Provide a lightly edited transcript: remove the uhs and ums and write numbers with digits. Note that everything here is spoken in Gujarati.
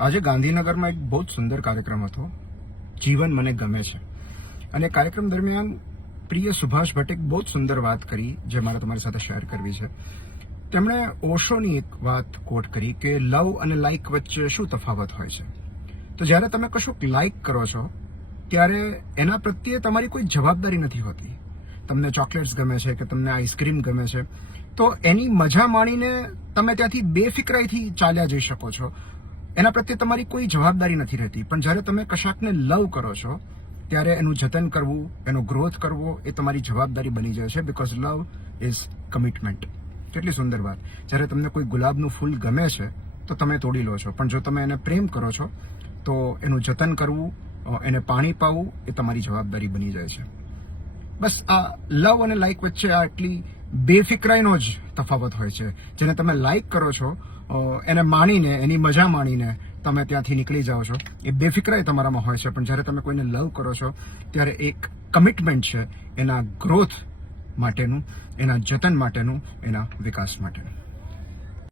આજે ગાંધીનગરમાં એક બહુ જ સુંદર કાર્યક્રમ હતો, જીવન મને ગમે છે. અને કાર્યક્રમ દરમિયાન પ્રિય સુભાષ ભટ્ટે એક બહુ જ સુંદર વાત કરી, જે મારે તમારી સાથે શેર કરવી છે. તેમણે ઓશોની એક વાત કોટ કરી કે લવ અને લાઇક વચ્ચે શું તફાવત હોય છે. તો જ્યારે તમે કશુંક લાઇક કરો છો ત્યારે એના પ્રત્યે તમારી કોઈ જવાબદારી નથી હોતી. તમને ચોકલેટ્સ ગમે છે કે તમને આઈસ્ક્રીમ ગમે છે, તો એની મજા માણીને તમે ત્યાંથી બેફિકરાઈથી ચાલ્યા જઈ શકો છો. એના પ્રત્યે તમારી કોઈ જવાબદારી નથી રહેતી. પણ જ્યારે તમે કશાકને લવ કરો છો ત્યારે એનું જતન કરવું, એનો ગ્રોથ કરવો એ તમારી જવાબદારી બની જાય છે. Because love is commitment. કેટલી સુંદર વાત. જ્યારે તમને કોઈ ગુલાબનું ફૂલ ગમે છે તો તમે તોડી લો છો, પણ જો તમે એને પ્રેમ કરો છો તો એનું જતન કરવું, એને પાણી પાવું એ તમારી જવાબદારી બની જાય છે. બસ આ લવ અને લાઇક વચ્ચે આટલી બેફિકરાઈનો જ તફાવત હોય છે. જેને તમે લાઇક કરો છો એને માણીને, એની મજા માણીને તમે ત્યાંથી નીકળી જાઓ છો, એ બેફિકરાઈ તમારામાં હોય છે. પણ જ્યારે તમે કોઈને લવ કરો છો ત્યારે એક કમિટમેન્ટ છે એના ગ્રોથ માટેનું, એના જતન માટેનું, એના વિકાસ માટેનું.